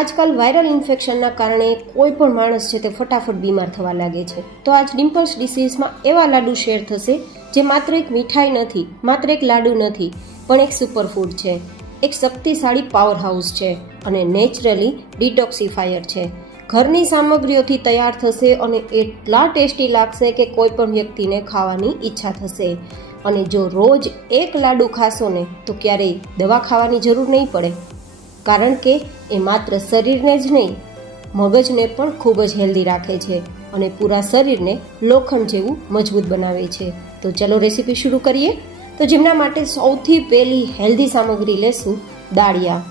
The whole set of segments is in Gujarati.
આજકાલ વાયરલ ઇન્ફેક્શનના કારણે કોઈ પણ માણસ છે તે ફટાફટ બીમાર થવા લાગે છે. તો આજ ડિમ્પલ્સ ડિસીઝમાં એવા લાડુ શેર થશે જે માત્ર એક મીઠાઈ નથી, માત્ર એક લાડુ નથી, પણ એક સુપરફૂડ છે, એક શક્તિશાળી પાવર હાઉસ છે અને નેચરલી ડિટોક્સિફાયર છે. ઘરની સામગ્રીઓથી તૈયાર થશે અને એટલા ટેસ્ટી લાગશે કે કોઈ પણ વ્યક્તિને ખાવાની ઈચ્છા થશે. અને જો રોજ એક લાડુ ખાશો ને તો ક્યારેય દવા ખાવાની જરૂર નહીં પડે, કારણ કે એ માત્ર શરીરને જ નહીં, મગજને પણ ખૂબ જ હેલ્ધી રાખે છે અને પૂરા શરીરને લોખંડ જેવું મજબૂત બનાવે છે. તો ચલો રેસીપી શરૂ કરીએ. તો જેમના માટે સૌથી પહેલી હેલ્ધી સામગ્રી લેશું દાળિયા.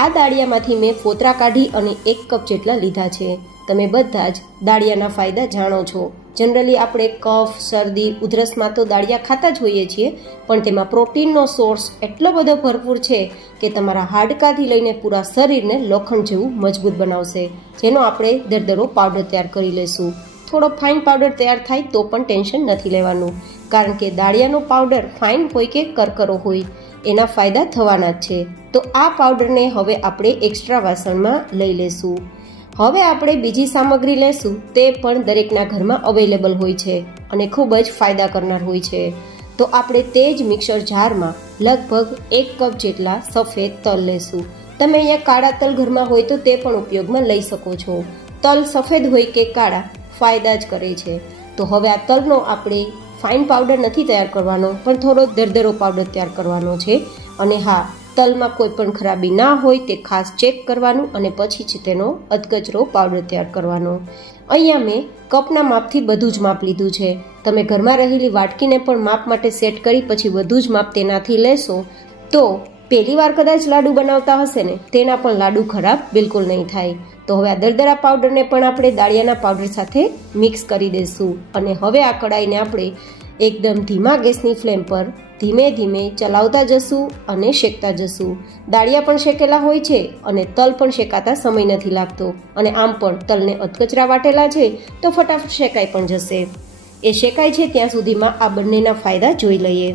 આ દાળિયામાંથી મેં ફોતરા કાઢી અને 1 કપ જેટલા લીધા છે. તમે બધા જ દાળિયાના ફાયદા જાણો છો. જનરલી આપણે કફ, શરદી, ઉધરસમાં તો દાળિયા ખાતા જ હોઈએ છીએ, પણ તેમાં પ્રોટીનનો સોર્સ એટલો બધો ભરપૂર છે કે તમારા હાડકાથી લઈને પૂરા શરીરને લોખંડ જેવું મજબૂત બનાવશે, જેનો આપણે દરદરો પાવડર તૈયાર કરી લેશું. થોડો ફાઇન પાવડર તૈયાર થાય તો પણ ટેન્શન નથી લેવાનું, કારણ કે દાળિયાનો પાવડર ફાઇન હોય કે કરકરો હોય, એના ફાયદા થવાના જ છે. તો આ પાવડરને હવે આપણે એક્સ્ટ્રા વાસણમાં લઈ લેશું. હવે આપણે બીજી સામગ્રી લેશું, તે પણ દરેકના ઘરમાં અવેલેબલ હોય છે અને ખૂબ જ ફાયદા કરનાર હોય છે. તો આપણે તે જ મિક્સર જારમાં લગભગ 1 કપ જેટલા સફેદ તલ લેશું. તમે અહીંયા કાળા તલ ઘરમાં હોય તો તે પણ ઉપયોગમાં લઈ શકો છો. તલ સફેદ હોય કે કાળા, ફાયદા જ કરે છે. તો હવે આ તલનો આપણે ફાઇન પાવડર નથી તૈયાર કરવાનો, પણ થોડો દરદરો પાવડર તૈયાર કરવાનો છે. અને હા, તલમાં કોઈ પણ ખરાબી ના હોય તે ખાસ ચેક કરવાનું અને પછી જ તેનો અધકચરો પાવડર તૈયાર કરવાનો. અહીંયા મેં કપના માપથી બધું જ માપ લીધું છે. તમે ઘરમાં રહેલી વાટકીને પણ માપ માટે સેટ કરી પછી બધું જ માપ તેનાથી લેશો તો પહેલી વાર કદાચ લાડુ બનાવતા હશે ને, તેના પણ લાડુ ખરાબ બિલકુલ નહીં થાય. તો હવે આ દરદરા પાવડરને પણ આપણે દાળિયાના પાવડર સાથે મિક્સ કરી દઈશું. અને હવે આ કડાઈને આપણે એકદમ ધીમા ગેસની ફ્લેમ પર ધીમે ધીમે ચલાવતા જશું અને શેકતા જશું. દાળિયા પણ શેકેલા હોય છે અને તલ પણ શેકાતા સમય નથી લાગતો, અને આમ પણ તલને અધકચરા વાટેલા છે તો ફટાફટ શેકાઈ પણ જશે. એ શેકાય છે ત્યાં સુધીમાં આ બંનેના ફાયદા જોઈ લઈએ.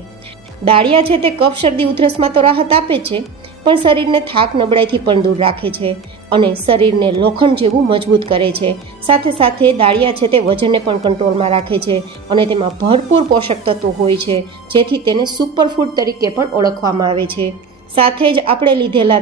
દાળિયા છે તે કફ, શરદી, ઉધરસમાં તો રાહત આપે છે, પણ શરીરને થાક, નબળાઈથી પણ દૂર રાખે છે અને શરીરને લોખંડ જેવું મજબૂત કરે છે. સાથે સાથે દાળિયા છે તે વજનને પણ કંટ્રોલમાં રાખે છે અને તેમાં ભરપૂર પોષક તત્વો હોય છે, જેથી તેને સુપરફૂડ તરીકે પણ ઓળખવામાં આવે છે. સાથે જ આપણે લીધેલા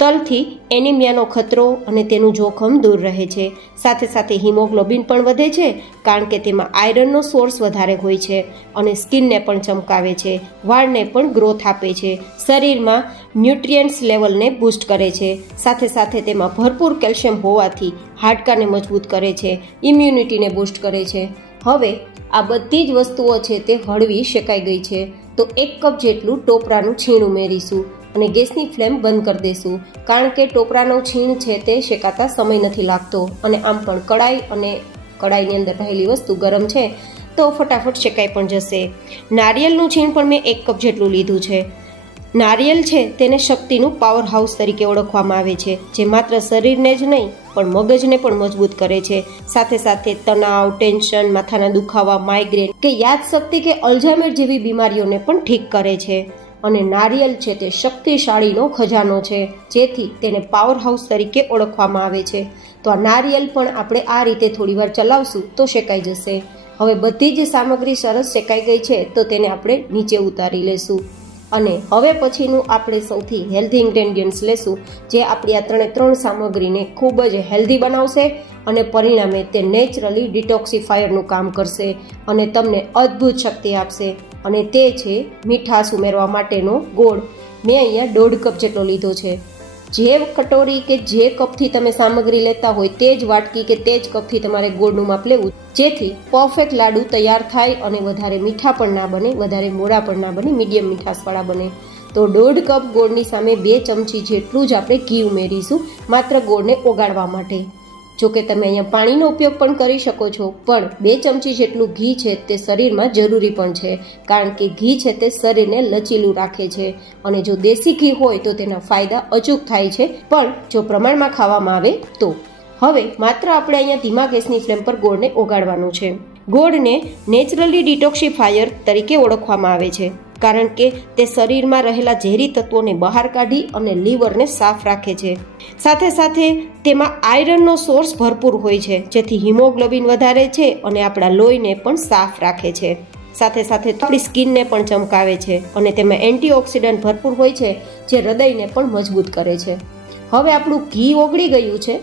તલથી એનિમિયાનો ખતરો અને તેનું જોખમ દૂર રહે છે. સાથે સાથે હિમોગ્લોબિન પણ વધે છે, કારણ કે તેમાં આયરનનો સોર્સ વધારે હોય છે અને સ્કિનને પણ ચમકાવે છે, વાળને પણ ગ્રોથ આપે છે, શરીરમાં ન્યુટ્રિયન્ટ્સ લેવલને બૂસ્ટ કરે છે. સાથે સાથે તેમાં ભરપૂર કેલ્શિયમ હોવાથી હાડકાને મજબૂત કરે છે, ઇમ્યુનિટીને બૂસ્ટ કરે છે. હવે આ બધી જ વસ્તુઓ છે તે હળવી શેકાઈ ગઈ છે. તો 1 કપ જેટલું ટોપરાનું છીણ ઉમેરીશું અને ગેસની ફ્લેમ બંધ કરી દઈશું, કારણ કે ટોપરાનું છીણ છે તે શેકાતા સમય નથી લાગતો અને આમ પણ કડાઈની અંદર રહેલી વસ્તુ ગરમ છે તો ફટાફટ શેકાઈ પણ જશે. નારિયેળનું છીણ પણ મેં 1 કપ જેટલું લીધું છે. નારિયેળ છે તેને શક્તિનું પાવર હાઉસ તરીકે ઓળખવામાં આવે છે, જે માત્ર શરીરને જ નહીં પણ મગજને પણ મજબૂત કરે છે. સાથે સાથે તણાવ, ટેન્શન, માથાના દુખાવા, માઇગ્રેન કે યાદશક્તિ કે અલ્ઝાઇમર જેવી બીમારીઓને પણ ઠીક કરે છે. અને નારિયેળ છે તે શક્તિશાળીનો ખજાનો છે, જેથી તેને પાવર હાઉસ તરીકે ઓળખવામાં આવે છે. તો આ નારિયેળ પણ આપણે આ રીતે થોડીવાર ચલાવશું તો શેકાઈ જશે. હવે બધી જ સામગ્રી સરસ શેકાઈ ગઈ છે તો તેને આપણે નીચે ઉતારી લેશું. અને હવે પછીનું આપણે સૌથી હેલ્ધી ઇન્ગ્રેડિયન્ટ્સ લેશું, જે આપણી આ 3 સામગ્રીને ખૂબ જ હેલ્ધી બનાવશે અને પરિણામે તે નેચરલી ડિટોક્સિફાયરનું કામ કરશે અને તમને અદ્ભુત શક્તિ આપશે. અને તે છે મીઠાશ ઉમેરવા માટેનો ગોળ. મેં અહીંયા 1.5 કપ જેટલો લીધો છે. જે કટોરી કે જે કપથી તમે સામગ્રી લેતા હોય તે જ વાટકી કે તે જ કપથી તમારે ગોળનું માપ લેવું, જેથી પરફેક્ટ લાડુ તૈયાર થાય અને વધારે મીઠા પણ ના બને, વધારે મોડા પણ ના બને, મીડિયમ મીઠાશવાળા બને. તો 1.5 કપ ગોળની સામે 2 ચમચી જેટલું જ આપણે ઘી ઉમેરીશું, માત્ર ગોળને ઓગાળવા માટે. જો કે તમે અહીંયા પાણીનો ઉપયોગ પણ કરી શકો છો, પણ 2 ચમચી જેટલું ઘી છે તે શરીરમાં જરૂરી પણ છે, કારણ કે ઘી છે તે શરીરને લચીલું રાખે છે અને જો દેશી ઘી હોય તો તેના ફાયદા અચૂક થાય છે, પણ જો પ્રમાણમાં ખાવામાં આવે તો. હવે માત્ર આપણે અહીંયા ધીમા ગેસની ફ્લેમ પર ગોળને ઓગાળવાનું છે. ગોળને નેચરલી ડિટોક્સિફાયર તરીકે ઓળખવામાં આવે છે. કારણ કે તે શરીરમાં રહેલા ઝેરી તત્વોને બહાર કાઢી અને લીવરને સાફ રાખે છે. સાથે સાથે તેમાં આયરનનો સોર્સ ભરપૂર હોય છે, જેથી હિમોગ્લોબિન વધારે છે અને આપણા લોહીને પણ સાફ રાખે છે. સાથે સાથે આપણી સ્કિનને પણ ચમકાવે છે અને તેમાં એન્ટીઓક્સિડન્ટ ભરપૂર હોય છે, જે હૃદયને પણ મજબૂત કરે છે. હવે આપણું ઘી ઓગળી ગયું છે,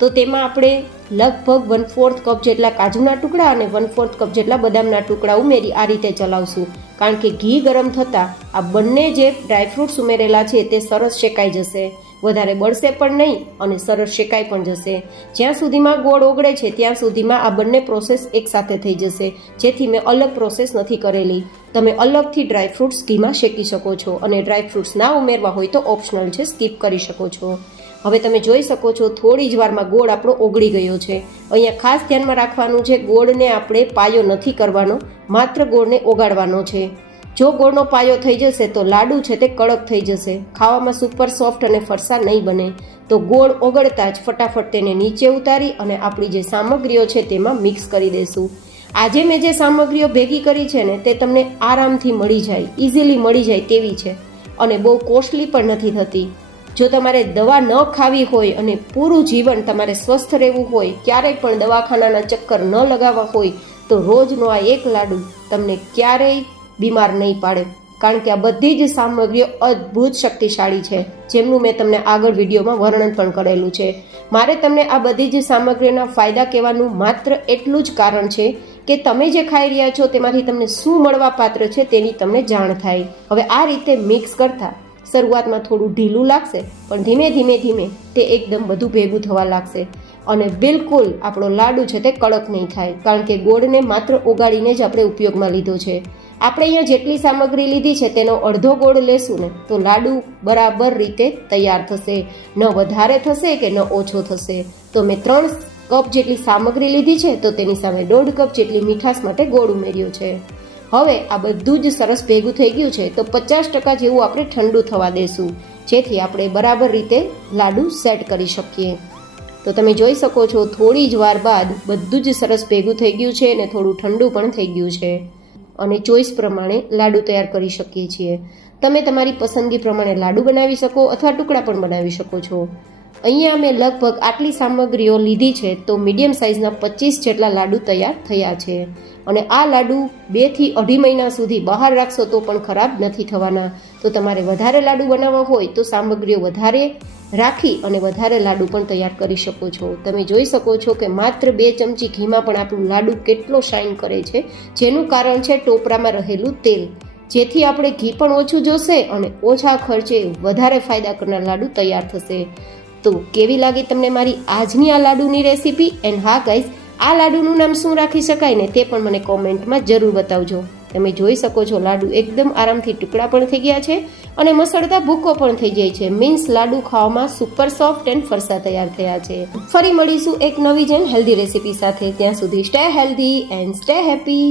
તો તેમાં આપણે લગભગ 1/4 કપ જેટલા કાજુના ટુકડા અને 1/4 કપ જેટલા બદામના ટુકડા ઉમેરી આ રીતે ચલાવશું. કારણ કે ઘી ગરમ થતાં આ બંને જે ડ્રાયફ્રૂટ્સ ઉમેરેલા છે તે સરસ શેકાઈ જશે, વધારે બળશે પણ નહીં અને સરસ શેકાઈ પણ જશે. જ્યાં સુધીમાં ગોળ ઓગળે છે ત્યાં સુધીમાં આ બંને પ્રોસેસ એકસાથે થઈ જશે, જેથી મેં અલગ પ્રોસેસ નથી કરેલી. તમે અલગથી ડ્રાયફ્રૂટ્સ ઘીમાં શેકી શકો છો અને ડ્રાયફ્રૂટ્સ ના ઉમેરવા હોય તો ઓપ્શનલ છે, સ્કીપ કરી શકો છો. હવે તમે જોઈ શકો છો થોડી જ વારમાં ગોળ આપણો ઓગળી ગયો છે. અહીંયા ખાસ ધ્યાનમાં રાખવાનું છે, ગોળને આપણે પાયો નથી કરવાનો, માત્ર ગોળને ઓગાળવાનો છે. જો ગોળનો પાયો થઈ જશે તો લાડુ છે તે કડક થઈ જશે, ખાવામાં સુપર સોફ્ટ અને ફરસા નહીં બને. તો ગોળ ઓગળતા જ ફટાફટ તેને નીચે ઉતારી અને આપણી જે સામગ્રીઓ છે તેમાં મિક્સ કરી દઈશું. આજે મેં જે સામગ્રીઓ ભેગી કરી છે ને તે તમને આરામથી મળી જાય, ઇઝીલી મળી જાય તેવી છે અને બહુ કોસ્ટલી પણ નથી થતી. જો તમારે દવા ન ખાવી હોય અને પૂરું જીવન તમારે સ્વસ્થ રહેવું હોય, ક્યારેય પણ દવાખાનાના ચક્કર ન લગાવવા હોય, તો રોજનો આ એક લાડુ તમને ક્યારેય બીમાર નહીં પાડે. કારણ કે આ બધી જ સામગ્રીઓ અદ્ભુત શક્તિશાળી છે, જેમનું મેં તમને આગળ વિડીયોમાં વર્ણન પણ કરેલું છે. મારે તમને આ બધી જ સામગ્રીઓના ફાયદા કહેવાનું માત્ર એટલું જ કારણ છે કે તમે જે ખાઈ રહ્યા છો તેમાંથી તમને શું મળવા પાત્ર છે તેની તમને જાણ થાય. હવે આ રીતે મિક્સ કરતા શરૂઆતમાં થોડું ઢીલું લાગશે, પણ ધીમે ધીમે તે એકદમ બધું ભેગું થવા લાગશે અને બિલકુલ આપણો લાડુ છે તે કડક નહીં થાય, કારણ કે ગોળને માત્ર ઓગાળીને જ આપણે ઉપયોગમાં લીધો છે. આપણે અહીંયા જેટલી સામગ્રી લીધી છે તેનો અડધો ગોળ લેશું ને તો લાડુ બરાબર રીતે તૈયાર થશે, ન વધારે થશે કે ન ઓછો થશે. તો મેં 3 કપ જેટલી સામગ્રી લીધી છે તો તેની સામે 1.5 કપ જેટલી મીઠાશ માટે ગોળ ઉમેર્યો છે. હવે આ બધું જ સરસ ભેગું થઈ ગયું છે તો 50% જેવું આપણે ઠંડુ થવા દેશું, જેથી આપણે બરાબર રીતે લાડુ સેટ કરી શકીએ. તો તમે જોઈ શકો છો થોડી જ વાર બાદ બધું જ સરસ ભેગું થઈ ગયું છે અને થોડું ઠંડુ પણ થઈ ગયું છે અને ચોઈસ પ્રમાણે લાડુ તૈયાર કરી શકીએ છીએ. તમે તમારી પસંદગી પ્રમાણે લાડુ બનાવી શકો અથવા ટુકડા પણ બનાવી શકો છો. અહીંયા અમે લગભગ આટલી સામગ્રીઓ લીધી છે તો મીડિયમ સાઇઝના 25 જેટલા લાડુ તૈયાર થયા છે અને આ લાડુ 2 થી 2.5 મહિના સુધી બહાર રાખશો તો પણ ખરાબ નથી થવાના. તો તમારે વધારે લાડુ બનાવવા હોય તો સામગ્રીઓ વધારે રાખી અને વધારે લાડુ પણ તૈયાર કરી શકો છો. તમે જોઈ શકો છો કે માત્ર 2 ચમચી ઘીમાં પણ આપણું લાડુ કેટલો શાઇન કરે છે, જેનું કારણ છે ટોપરામાં રહેલું તેલ, જેથી આપણે ઘી પણ ઓછું જોશે અને ઓછા ખર્ચે વધારે ફાયદા કરનાર લાડુ તૈયાર થશે. તો કેવી લાગી તમને મારી આજની આ લાડુની રેસીપી? એન્ડ હા ગાઈઝ, આ લાડુનું નામ શું રાખી શકાય ને તે પણ મને કોમેન્ટમાં જરૂર બતાવજો. તમે જોઈ શકો છો લાડુ એકદમ આરામથી ટુકડા પણ થઈ ગયા છે અને મસળતા ભૂકો પણ થઈ જાય છે. મીન્સ લાડુ ખાવામાં સુપર સોફ્ટ એન્ડ ફરસા તૈયાર થયા છે. ફરી મળીશું એક નવી જ હેલ્ધી રેસીપી સાથે. ત્યાં સુધી stay healthy and stay happy.